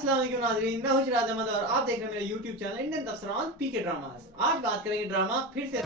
अस्सलाम वालेकुम नाज़रीन, मैं हूं शिराज अहमद और आप देख रहे हैं मेरा YouTube चैनल इंडियन तफसरान पीके ड्रामास। आज बात करेंगे ड्रामा फिर से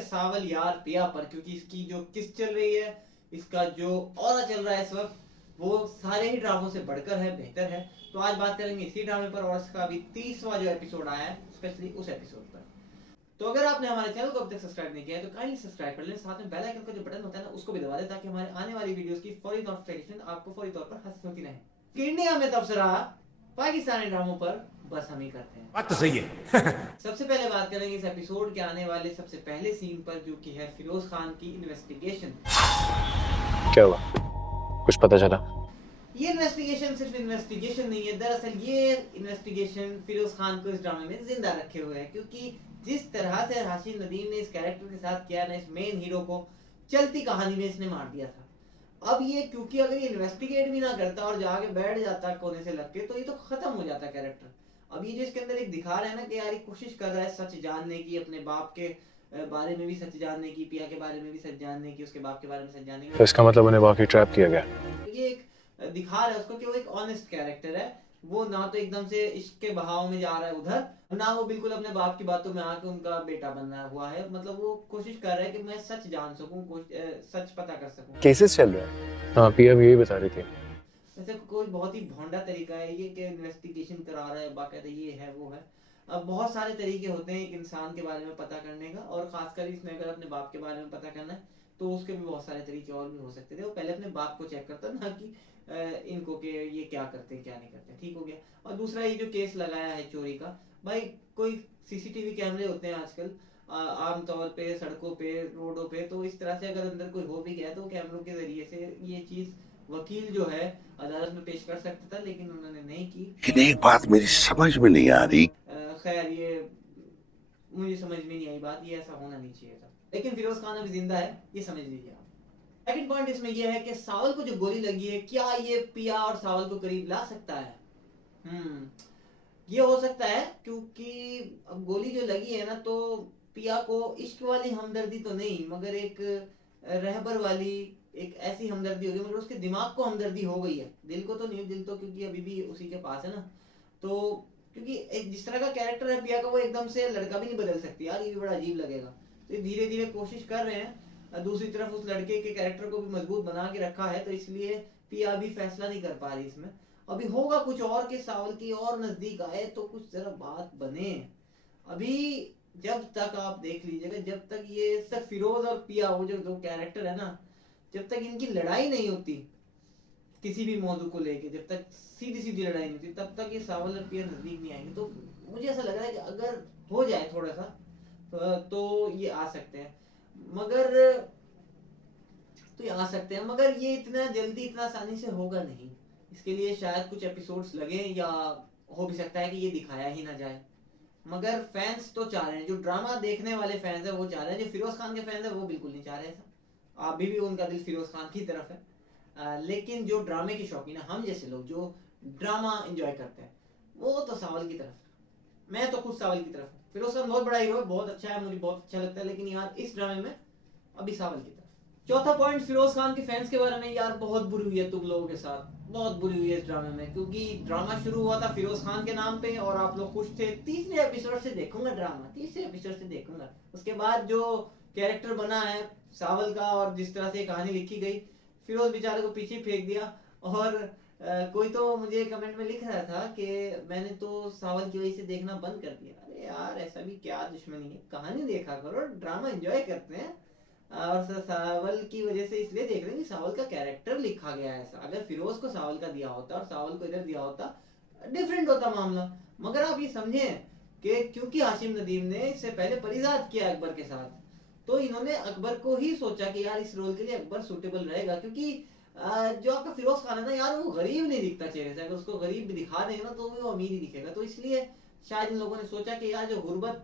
सावल यार पिया पर, क्योंकि इसकी जो किस चल रही है, इसका जो ऑरा चल रहा है इस वक्त, वो सारे ही ड्रामों से बढ़कर है, बेहतर है। तो आज बात करेंगे इसी ड्रामे पर और इसका अभी 30वां जो एपिसोड आया है, स्पेशली उस एपिसोड पर। तो अगर आपने हमारे चैनल को अभी तक सब्सक्राइब नहीं किया है तो काइंडली सब्सक्राइब कर लें, साथ में बेल आइकन का जो बटन होता है ना उसको भी दबा दें, ताकि हमारे आने वाली वीडियोस की फौरी नोटिफिकेशन आपको फौरी तौर पर हासिल होती रहे। इंडिया में तबसरा पाकिस्तानी ड्रामों पर बस हम ही करते हैं। बात तो सही है। सबसे पहले बात करेंगे इस एपिसोड के आने वाले सबसे पहले सीन पर, जो कि है फिरोज खान की इन्वेस्टिगेशन। क्या हुआ, कुछ पता चला? ये इन्वेस्टिगेशन सिर्फ इन्वेस्टिगेशन नहीं है, दरअसल ये इन्वेस्टिगेशन फिरोज खान को इस ड्रामे में जिंदा रखे हुए है, क्योंकि जिस तरह से हाशिम नदीम ने इस कैरेक्टर के साथ किया ना, इस मेन हीरो को चलती कहानी में इसने मार दिया था। अब ये क्योंकि अगर ये इन्वेस्टिगेट भी ना करता और जाके बैठ जाता कोने से लग के, तो ये तो खत्म हो जाता कैरेक्टर। अब ये जो इसके अंदर एक दिखा रहा है ना कि यार ये कोशिश कर रहा है सच जानने की, अपने बाप के बारे में भी सच जानने की, पिया के बारे में भी सच जानने की, उसके बाप के बारे में सच जानने की। तो इसका मतलब उन्हें वाकई ट्रैप किया गया। ये एक दिखा रहा है उसको कि वो एक ऑनेस्ट कैरेक्टर है, वो ना तो एकदम से इश्क के बहाव में जा रहा है उधर, ना वो बिल्कुल अपने बाप की बातों में आके उनका बेटा बनना हुआ है। मतलब वो कोशिश कर रहा है कि मैं सच जान सकूं, सच पता कर सकूं। केसेस चल रहे हैं। हाँ, पिया भी यही बता रही थी। वैसे कोई बहुत ही भोंडा तरीका है ये कि इन्वेस्टिगेशन करा रहा है, बाकायदा ये है वो है। अब बहुत सारे तरीके होते हैं एक इंसान के बारे में पता करने का, और खासकर इसमें अगर अपने बाप के बारे में पता करना है तो उसके भी बहुत सारे तरीके और भी हो सकते थे। वो पहले अपने बाप को चेक करता, ना कि इनको के ये क्या करते क्या नहीं करते। ठीक हो गया। और दूसरा ये जो केस लगाया है चोरी का, भाई कोई सीसीटीवी कैमरे होते हैं आजकल आमतौर पे सड़कों पे, रोडों पे, तो इस तरह से अगर अंदर कोई हो भी गया तो कैमरों के जरिए से ये चीज वकील जो है अदालत में पेश कर सकता था, लेकिन उन्होंने नहीं की। लेकिन एक बात मेरी समझ में नहीं आ रही। खैर ये मुझे समझ में नहीं आई बात, ये ऐसा होना नहीं चाहिए था, लेकिन फिरोज खान अभी जिंदा है, ये समझ लीजिए आप। सेकंड पॉइंट इसमें यह है कि सावल को जो गोली लगी है, क्या ये पिया और सावल को करीब ला सकता है? ये हो सकता है, क्योंकि अब गोली जो लगी है ना, तो पिया को इश्क वाली हमदर्दी तो नहीं, मगर एक रहबर वाली एक ऐसी हमदर्दी होगी, मगर उसके दिमाग को हमदर्दी हो गई है, दिल को तो नहीं। दिल तो क्योंकि अभी भी उसी के पास है ना, तो क्योंकि एक जिस तरह का कैरेक्टर है पिया का, वो एकदम से लड़का भी नहीं बदल सकती यार, ये भी बड़ा अजीब लगेगा। तो धीरे धीरे कोशिश कर रहे हैं, दूसरी तरफ उस लड़के के कैरेक्टर को भी मजबूत बना के रखा है, तो इसलिए पिया अभी फैसला नहीं कर पा रही इसमें। अभी होगा कुछ और के सावल की और नजदीक आए तो कुछ जरा बात बने। अभी जब तक आप देख लीजिएगा, जब तक ये सिर्फ फिरोज और पिया, वो जो दो कैरेक्टर है ना, जब तक इनकी लड़ाई नहीं होती किसी भी मौजू को लेके, जब तक सीधी सीधी लड़ाई नहीं होती, तब तक ये सावल और पिया नजदीक नहीं आएंगे। तो मुझे ऐसा लग रहा है कि अगर हो जाए थोड़ा सा तो ये आ सकते हैं, मगर तो ये आ सकते हैं, मगर ये इतना जल्दी इतना आसानी से होगा नहीं। इसके लिए शायद कुछ एपिसोड्स लगे, या हो भी सकता है कि ये दिखाया ही ना जाए। मगर फैंस तो चाह रहे हैं, जो ड्रामा देखने वाले फैंस है वो चाह रहे हैं, जो फिरोज खान के फैंस है वो बिल्कुल नहीं चाह रहे ऐसा। अभी भी उनका दिल फिरोज खान की तरफ है, लेकिन जो ड्रामे की शौकीन है, हम जैसे लोग जो ड्रामा एंजॉय करते हैं, वो तो सावल की तरफ। मैं तो खुद सावल की तरफ हूँ। फिरोज खान बहुत बड़ा हीरो है, बहुत अच्छा है, मुझे बहुत अच्छा लगता है, लेकिन यार इस ड्रामे में अभी सावल की तरफ। चौथा पॉइंट फिरोज खान के फैंस के बारे में, यार बहुत बुरी हुई है तुम लोगों के साथ, बहुत बुरी हुई है इस ड्रामे में, क्योंकि ड्रामा शुरू हुआ था फिरोज खान के नाम पे और आप लोग खुश थे। तीसरे एपिसोड से देखूंगा ड्रामा, तीसरे एपिसोड से देखूंगा। उसके बाद जो कैरेक्टर बना है सावल का और जिस तरह से कहानी लिखी गई, फिरोज बेचारे को पीछे फेंक दिया। और कोई तो मुझे कमेंट में लिख रहा था कि मैंने तो सावल की वजह से देखना बंद कर दिया। अरे यार ऐसा भी क्या दुश्मनी है, कहानी देखा करो, ड्रामा एंजॉय करते हैं। और सावल की वजह से इसलिए देख रहे हैं कि सावल का कैरेक्टर लिखा गया है ऐसा। अगर फिरोज को सावल का दिया होता और सावल को इधर दिया होता, डिफरेंट होता मामला। मगर आप ये समझे कि क्योंकि हाशिम नदीम ने इससे पहले परिजाद किया अकबर के साथ, तो इन्होंने अकबर को ही सोचा कि यार इस रोल के लिए अकबर सुटेबल रहेगा, क्योंकि जो आपका फिरोज खान है ना यार, वो गरीब नहीं दिखता चेहरे से। अगर उसको गरीब भी दिखा देंगे ना तो वो अमीर ही दिखेगा। तो इसलिए शायद इन लोगों ने सोचा कि यार जो गुर्बत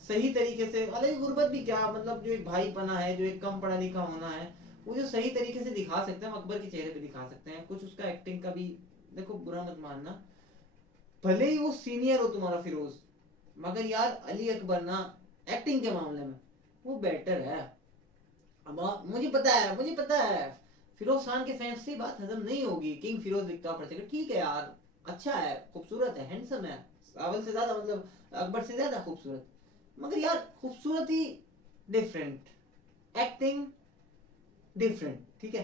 सही तरीके से, अलग गुर्बत भी क्या, मतलब जो एक भाई पना है, जो एक कम पढ़ा लिखा होना है, वो जो सही तरीके से दिखा सकते हैं, हम अकबर के चेहरे पे दिखा सकते हैं। कुछ उसका एक्टिंग का भी देखो, बुरा मत मानना, भले ही वो सीनियर हो तुम्हारा फिरोज, मगर यार अली अकबर ना एक्टिंग के मामले में वो बेटर है। अब मुझे पता है फिरोज खान के फैंस से बात हजम नहीं होगी। किंग फिरोज दिखता पड़ेगा, ठीक है यार, अच्छा है, खूबसूरत है, हैंडसम है, सावल से ज्यादा मतलब अकबर से ज्यादा खूबसूरत, मगर यार खूबसूरती डिफरेंट, एक्टिंग डिफरेंट, ठीक है।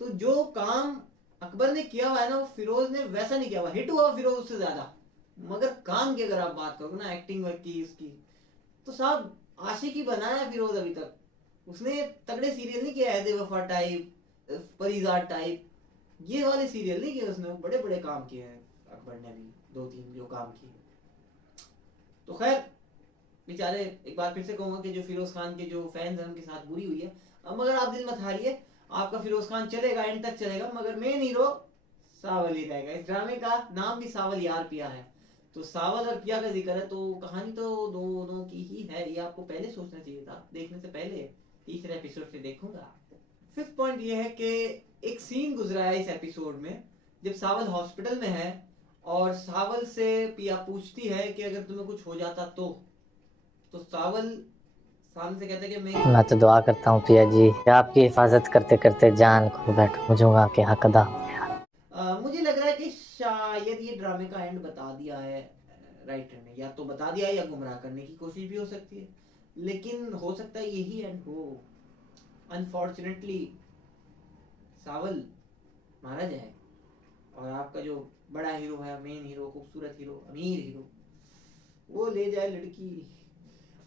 तो जो काम अकबर ने किया हुआ है ना, वो फिरोज ने वैसा नहीं किया हुआ। हिट हुआ फिरोज उससे ज्यादा, मगर काम की अगर आप बात करो ना, एक्टिंग की इसकी, तो साहब आशिकी बनाया है फिरोज अभी तक। उसने तगड़े सीरियल नहीं किया है, बेवफा टाइप, परिजात टाइप, ये वाले सीरियल नहीं किए उसने, बड़े बड़े काम किए हैं अकबर ने भी, दो तीन जो काम किए। तो खैर बेचारे, एक बार फिर से कहूंगा कि जो फिरोज खान के जो फैंस हैं उनके साथ बुरी हुई है। अब मगर आप दिल मत हारिए, आपका फिरोज खान चलेगा, एंड तक चलेगा, मगर मेन हीरो सावल ही रहेगा। इस ड्रामे का नाम भी सावल यार पिया है, तो सावल और पिया का जिक्र है, तो कहानी तो दोनों की ही है। ये आपको पहले सोचना चाहिए था, देखने से पहले। तीसरे एपिसोड से देखूंगा। फिफ्थ पॉइंट ये है कि एक सीन गुजरा है इस एपिसोड में, जब सावल हॉस्पिटल में है और सावल से पिया पूछती है कि अगर तुम्हें कुछ हो जाता तो सावल सामने से कहता है कि मैं तो दुआ करता हूँ पिया जी, आपकी हिफाजत करते करते जान खो बैठूंगा के हक अदा। मुझे लग रहा है कि शायद ये ड्रामे का एंड बता दिया है राइटर ने, या तो बता दिया है या गुमराह करने की कोशिश भी हो सकती है, लेकिन हो सकता है यही एंड हो। अनफॉर्चुनेटली सावल मारा जाए और आपका जो बड़ा हीरो है, मेन हीरो, खूबसूरत हीरो, अमीर हीरो, वो ले जाए लड़की।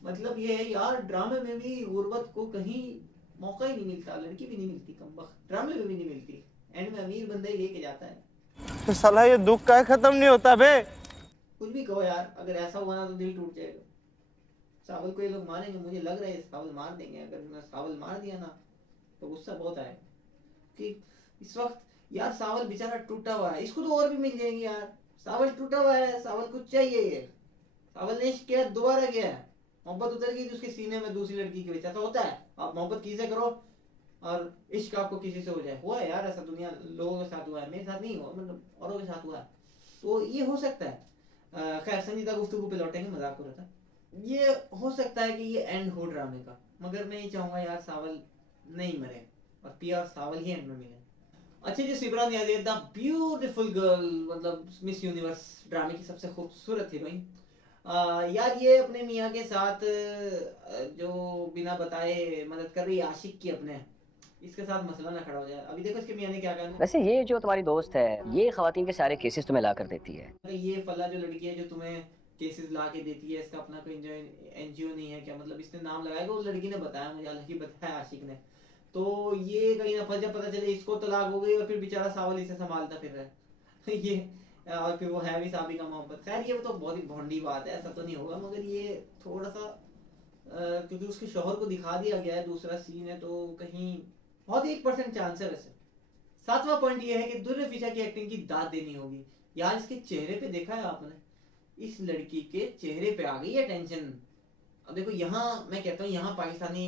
मतलब ये है यार, ड्रामे में भी गुर्बत को कहीं मौका ही नहीं मिलता, लड़की भी नहीं मिलती, कमबख्त ड्रामे में भी नहीं मिलती, एंड में अमीर बंदा ही लेके जाता है। तो साला ये दुख का खत्म नहीं होता बे। कुछ भी कहो यार, अगर ऐसा हुआ ना तो दिल टूट जाएगा। सावल को ये लोग मारेंगे, मुझे लग रहा है सावल मार देंगे। अगर मैं सावल मार दिया ना तो गुस्सा बहुत आएगा, कि इस वक्त यार सावल बेचारा टूटा हुआ है, इसको तो और भी मिल जाएंगी यार। सावल टूटा हुआ है, सावल को चाहिए ये। सावल ने इश्क किया, दोबारा किया है, मोहब्बत उतर गई तो उसके सीने में दूसरी लड़की की वजह। ऐसा होता है, आप मोहब्बत किसी करो और इश्क आपको किसी से हो जाए। हुआ है यार ऐसा, दुनिया लोगों के साथ हुआ है, मेरे साथ नहीं हुआ, मतलब औरों के साथ हुआ है, तो ये हो सकता है। खैर संजीदा गुफ्तगू पे लौटेंगे, मजाक हो रहा था। ये हो सकता है कि ये एंड हो ड्रामे का, मगर मैं ये चाहूंगा यार सावल नहीं मरे और पिया और सावल ही एंड में मिले। अच्छा जी, सिमरन याद द ब्यूटीफुल गर्ल, मतलब मिस यूनिवर्स ड्रामे की सबसे खूबसूरत हीरोइन। यार ये अपने मियाँ के साथ जो बिना बताए मदद कर रही है आशिक की अपने, इसके साथ मसला ना खड़ा हो जाए। अभी देखो इसके मियाँ ने क्या कहा। वैसे ये जो तुम्हारी दोस्त है, ये खवातीन के सारे केसेस तुम्हें ला कर देती है। ये फला जो लड़की है जो तुम्हें केसेस ला के देती है, इसका अपना कोई एनजीओ नहीं है क्या? मतलब इसने नाम लगाया कि उस लड़की ने बताया मुझे, हालांकि बताया आशिक ने। तो ये कहीं ना फंस, जब पता चले इसको तलाक हो गई और फिर बेचारा सावल इसे संभालता फिर रहा है ये, और फिर वो है भी साबिका मोहब्बत। खैर ये तो बहुत ही भोंडी बात है, ऐसा तो नहीं होगा, मगर ये थोड़ा सा क्योंकि उसके शोहर को दिखा दिया गया है, दूसरा सीन है, तो कहीं बहुत ही 1% चांस है वैसे। सातवां पॉइंट ये है कि दुर्र फिशा की एक्टिंग की दाद देनी होगी। यार इसके चेहरे पे देखा है आपने, इस लड़की के चेहरे पे आ गई है टेंशन। अब देखो यहाँ मैं कहता हूँ, यहाँ पाकिस्तानी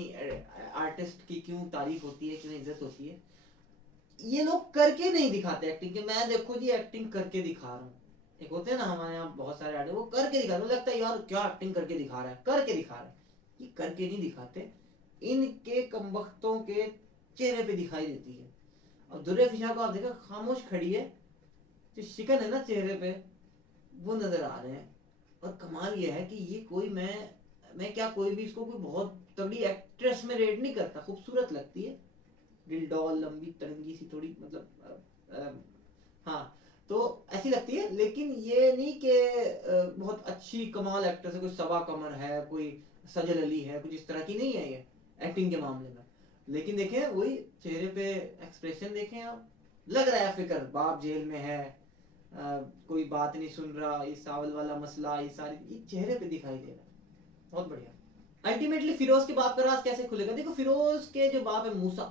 आर्टिस्ट की क्यों तारीफ होती है, क्यों इज्जत होती है, ये लोग करके नहीं दिखाते एक्टिंग के। मैं देखो जी एक्टिंग करके दिखा रहा हूँ, एक होते हैं ना हमारे यहाँ बहुत सारे आर्टिस्ट, वो करके दिखा रहे हैं, लगता है यार क्या एक्टिंग करके दिखा रहा है, करके दिखा रहा है। ये करके नहीं दिखाते, इनके कमबख्तों के चेहरे पे दिखाई देती है। और दुर्रे फिशा को आप देखो खामोश खड़ी है, जो शिकन है ना चेहरे पे वो नजर आ रहे हैं। और कमाल ये है कि ये कोई मैं क्या, कोई भी इसको कोई बहुत तगड़ी एक्ट्रेस में रेट नहीं करता, खूबसूरत लगती है, डिलडॉल, लंबी तरंगी सी थोड़ी, मतलब हाँ तो ऐसी लगती है, लेकिन ये नहीं कि बहुत अच्छी कमाल एक्ट्रेस है, कोई सबा कमर है, कोई सजल अली है, कुछ इस तरह की नहीं है ये एक्टिंग के मामले में। लेकिन देखें वही चेहरे पे एक्सप्रेशन देखें आप, लग रहा है फिक्र, बाप जेल में है, कोई बात नहीं सुन रहा, ये सावल वाला मसला, ये सारी ये चेहरे पे दिखाई दे रहा है। बहुत बढ़िया। अल्टीमेटली फिरोज के बाप का राज कैसे खुलेगा? देखो फिरोज के जो बाप है मूसा,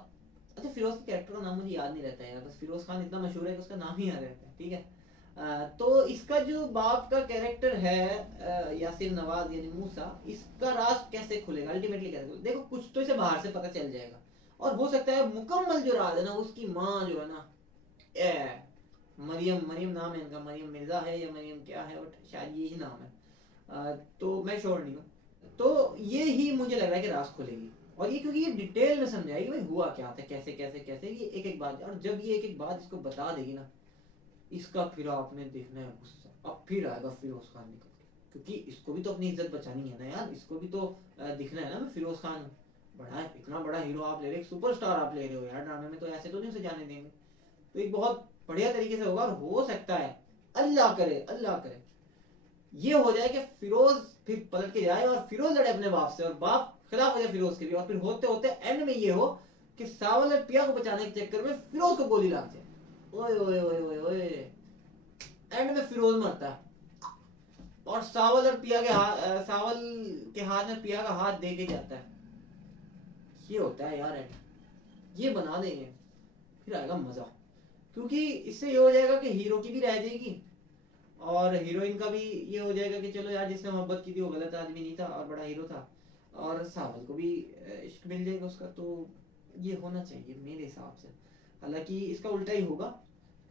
अच्छा फिरोज के कैरेक्टर का नाम मुझे याद नहीं रहता है, बस फिरोज खान इतना मशहूर है कि उसका नाम ही याद रहता है, ठीक है। तो इसका जो बाप का कैरेक्टर है यासिर नवाज यानी मूसा, इसका राज कैसे खुलेगा, अल्टीमेटली कैसे खुलेगा? देखो कुछ तो इसे बाहर से पता चल जाएगा, और हो सकता है मुकम्मल जो राज है ना, उसकी माँ जो है ना, मरियम नाम है इनका, मरियम मिर्जा है या मरियम क्या है, बट शायद यही नाम है, तो मैं श्योर नहीं हूँ। तो ये ही मुझे लग रहा है कि राज खुलेगी, और ये क्योंकि ये डिटेल में समझाएगी भाई हुआ क्या था, कैसे कैसे कैसे, ये एक एक बात। और जब ये एक एक बात इसको बता देगी ना, इसका फिर आपने देखना है गुस्सा। अब फिर आएगा फिरोज खान निकल के, क्योंकि इसको भी तो अपनी इज्जत बचानी है ना यार, इसको भी तो दिखना है ना मैं फिरोज खान हूँ। बड़ा इतना बड़ा हीरो आप ले रहे, एक सुपरस्टार आप ले रहे हो यार ड्रामे में, तो ऐसे तो नहीं उसे जाने देंगे। तो एक बहुत बढ़िया तरीके से होगा, और हो सकता है अल्लाह करे ये हो जाए कि फिरोज फिर पलट के जाए और फिरोज लड़े अपने बाप से, और बाप खिलाफ हो जाए फिरोज के भी, और फिर होते होते एंड में ये हो कि सावल और पिया को बचाने के चक्कर में फिरोज को गोली लग जाए। ओए ओए ओए ओए ओए, एंड में फिरोज मरता है और सावल के हाथ में पिया का हाथ दे के जाता है। ये होता है यार एंड, ये बना देंगे, फिर आएगा मजा। क्योंकि इससे ये हो जाएगा कि हीरो की भी रह जाएगी और हीरोइन का भी ये हो जाएगा कि चलो यार जिसने मोहब्बत की थी वो गलत आदमी नहीं था और बड़ा हीरो था, और सावल को भी इश्क मिल जाएगा उसका। तो ये होना चाहिए मेरे हिसाब से। हालांकि इसका उल्टा ही होगा,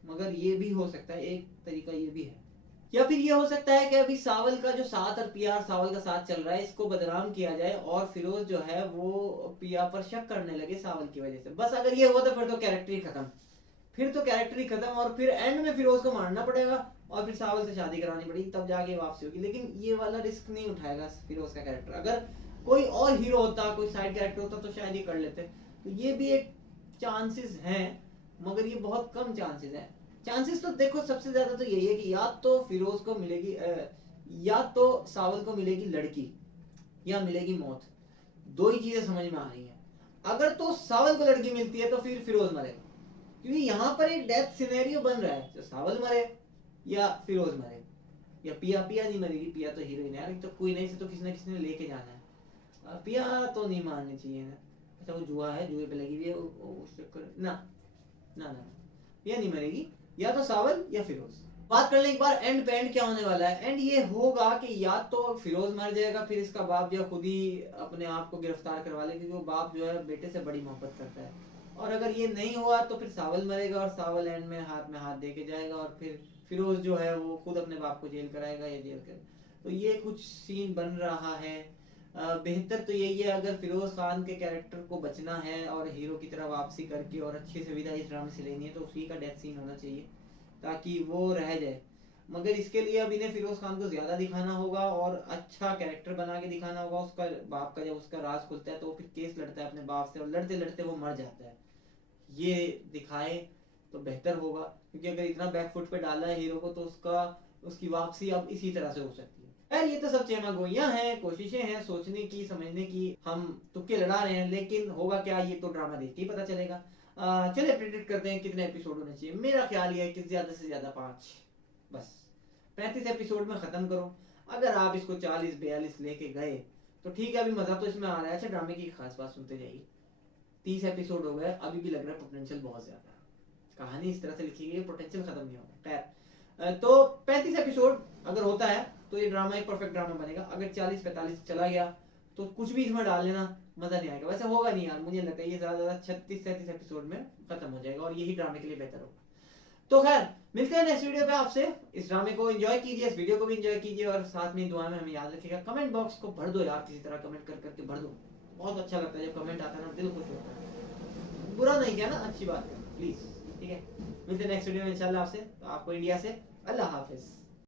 मगर ये भी हो सकता है, एक तरीका ये भी है। या फिर ये हो सकता है कि अभी सावल का जो साथ और पिया सावल का साथ चल रहा है इसको बदनाम किया जाए और फिरोज जो है वो पिया पर शक करने लगे सावल की वजह से। बस अगर ये हुआ तो फिर तो कैरेक्टर ही खत्म, और फिर एंड में फिरोज को मारना पड़ेगा और फिर सावल से शादी करानी पड़ेगी, तब जाके वापसी होगी। लेकिन ये वाला रिस्क नहीं उठाएगा फिरोज का कैरेक्टर। अगर कोई और हीरो होता, कोई साइड कैरेक्टर होता तो शायद ये कर लेते। तो ये भी एक चांसेस हैं, मगर ये बहुत कम चांसेस हैं। चांसेस तो देखो सबसे ज्यादा तो यही है कि या तो फिरोज को मिलेगी या तो सावल को मिलेगी लड़की या मिलेगी मौत। दो ही चीजें समझ में आ रही हैं। अगर तो सावल को लड़की मिलती है तो फिर फिरोज मरेगा, क्योंकि यहाँ पर एक डेथ सिनेरियो बन रहा है, तो सावल मरे या फिरोज मरे या पिया नहीं मरेगी। पिया तो हीरोइन है, तो कोई नहीं से तो किसी ने लेके जाना है। पिया तो नहीं मारनी चाहिए ना, अच्छा वो जुआ है, जुए पे लगी हुई है उस चक्कर ना पिया नहीं मरेगी, या तो सावल या फिरोज। बात कर ले एक बार एंड पे, एंड क्या होने वाला है। एंड ये होगा कि या तो फिरोज मर जाएगा, फिर इसका बाप जो खुद ही अपने आप को गिरफ्तार करवा ले, क्योंकि वो बाप जो है बेटे से बड़ी मोहब्बत करता है। और अगर ये नहीं हुआ तो फिर सावल मरेगा और सावल एंड में हाथ दे के जाएगा और फिर फिरोज जो है वो खुद अपने बाप को जेल कराएगा या जेल कर। तो ये कुछ सीन बन रहा है। बेहतर तो यही है, अगर फिरोज खान के कैरेक्टर को बचना है और हीरो की तरह वापसी करके और अच्छी से विदाई इस ड्रामे से लेनी है, तो उसी का डेथ सीन होना चाहिए ताकि वो रह जाए। मगर इसके लिए अब इन्हें फिरोज खान को ज्यादा दिखाना होगा और अच्छा कैरेक्टर बना के दिखाना होगा। उसका बाप का जब उसका राज खुलता है तो वो फिर केस लड़ता है अपने बाप से और लड़ते लड़ते वो मर जाता है, ये दिखाए तो बेहतर होगा। क्योंकि अगर इतना बैकफुट पे डाला है हीरो को तो उसकी वापसी अब इसी तरह से हो सकती है। यार ये तो सब चेमागोइयां हैं, कोशिशें हैं सोचने की समझने की, हम तुक्के लड़ा रहे हैं, लेकिन होगा क्या ये तो ड्रामा देख के ही पता चलेगा। चलिए प्रेडिक्ट करते हैं कितने एपिसोड होने चाहिए। मेरा ख्याल ये है कि ज्यादा से ज्यादा 5, बस 35 एपिसोड में खत्म करो। अगर आप इसको 40-42 लेके गए तो ठीक है, अभी मजा तो इसमें आ रहा है। अच्छा ड्रामे की खास बात सुनते जाइए, 30 एपिसोड हो गए, अभी भी लग रहा है पोटेंशियल बहुत ज्यादा है। कहानी इस तरह से लिखी गई है, पोटेंशियल खत्म नहीं होगा। खैर तो 35 एपिसोड अगर होता है तो ये ड्रामा एक परफेक्ट ड्रामा बनेगा। अगर 40-45 चला गया तो कुछ भी इसमें डाल लेना, मजा नहीं आएगा। वैसे होगा नहीं यार, मुझे लगता है ये ज्यादा 36-37 एपिसोड में खत्म हो जाएगा और यही ड्रामे के लिए बेहतर होगा। तो खैर मिलते हैं नेक्स्ट वीडियो पे आपसे। इस ड्रामे को एंजॉय कीजिए, इस वीडियो को भी एंजॉय कीजिए और साथ में दुआ में हमें याद रखिएगा। कमेंट बॉक्स को भर दो यार, किसी तरह कमेंट करके भर दो। बहुत अच्छा लगता है जब कमेंट आता है ना, दिल खुश होता है। बुरा नहीं किया ना, अच्छी बात है प्लीज, ठीक है। मिलते हैं नेक्स्ट वीडियो में इंशाल्लाह आपसे। तो आपको इंडिया से अल्लाह हाफिज।